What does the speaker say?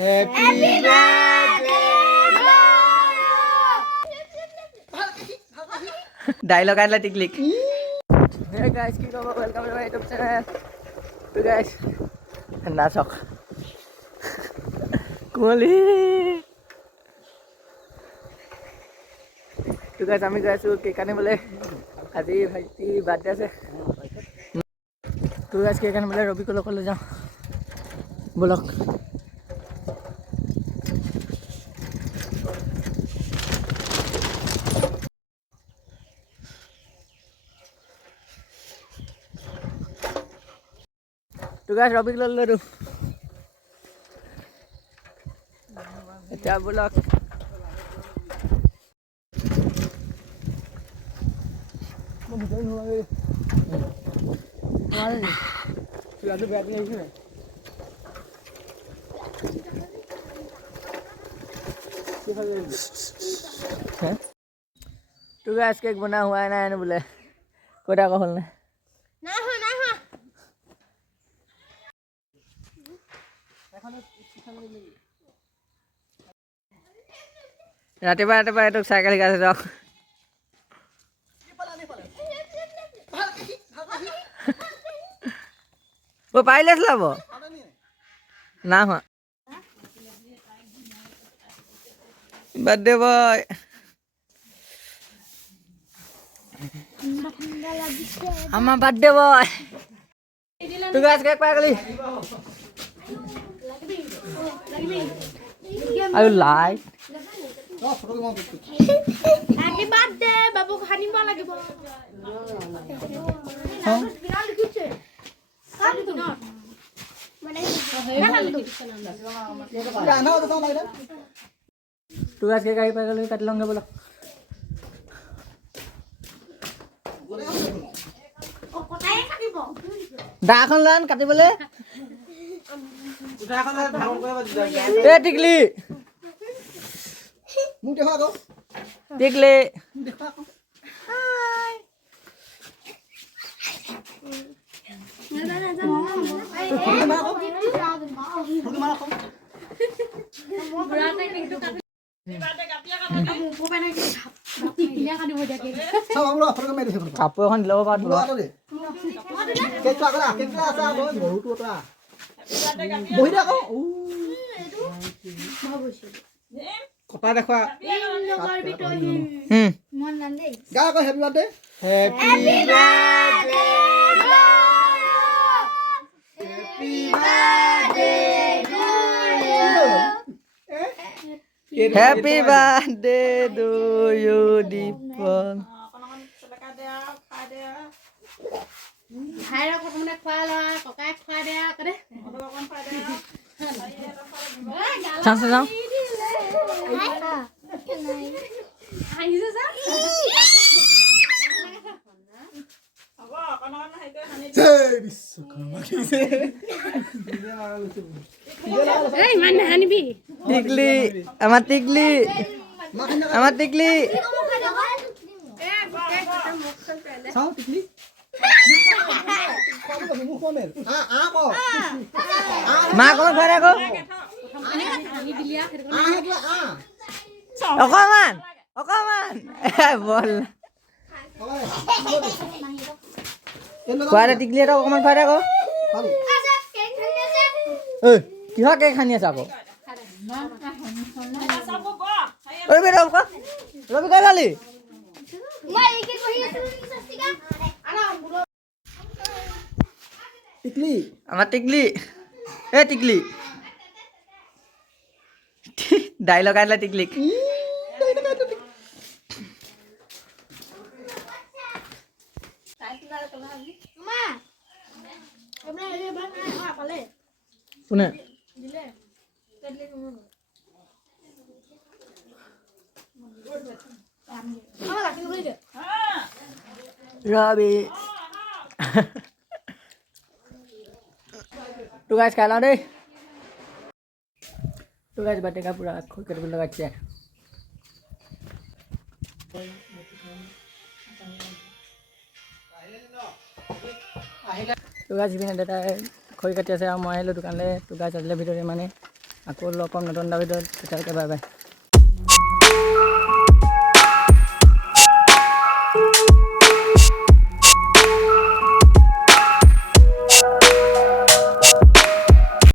Happy birthday. Dialogue and let it click. Hey guys, welcome to my YouTube channel. So guys, nasok. Kuli. So guys, আমি গৈ আছো cake আনিবলৈ আজি ভাইটি birthday আছে তো গাইজ কেক আনিবলৈ ৰবিকো লগলৈ যাওঁ বলক তো গাইজ ৰবিক ললো এতিয়া বলক Sudah berarti lagi nih. तो गैस केक बना हुआ है ना ने बोले कोटा का खोलना ना हो रातिपुवा तो साइकल शिकाइছে যাওক वो पाइले लाभ ना हुआ बर्थडे बॉय हमारा बर्थडे बॉय तू गाइस केक पाई गली आई लाइक हैप्पी बर्थडे बाबू खानिब লাগিব तू आज के गाड़ी पर काट लूंगा बोलो दाखन लान काटिबले दाखन लान भाग কৰিব ए टिकली मुख देखा गो टिकली देखा को हाय কাপোৰ এখন ল'ব পাৰো বহি থাকো কটা দেখা গা আকৌ happy birthday happy birthday Happy birthday to you, Utpal. Hai ra không được khoa là có cái khoa đây cái đấy. Sao sao? Hai gì sao? Hey, mana Hanibi? Tigli, amat Tigli, amat Tigli. Sao Tigli? Ma con phải đây cô? Okaman, bol. Kuara Tigli atau Okaman phải đây cô? Kiha cake khani আছে আকৌ ঐ বেটা ক ৰবি কাই গালি মই একে কহি আছো সস্তিকা আনা টিকলি আমার টিকলি এ টিকলি ডায়লগ আইলা টিকলি মা আমরা এই বানা পালে কোনে দিলে কেটলে কোন আমার লাকি কই দে রবি तो गाइस खाना दे तो गाइस बर्थडे का पूरा खोल कर लगा के तो गाइस बिना दादा खोई काटे আছে মই আহিলো দোকানলে তো গাইস আজিলে ভিডিওটো মানে আকৌ লগ পাম নতুন এটা ভিডিঅ'ত, তেতিয়ালৈকে বাই বাই।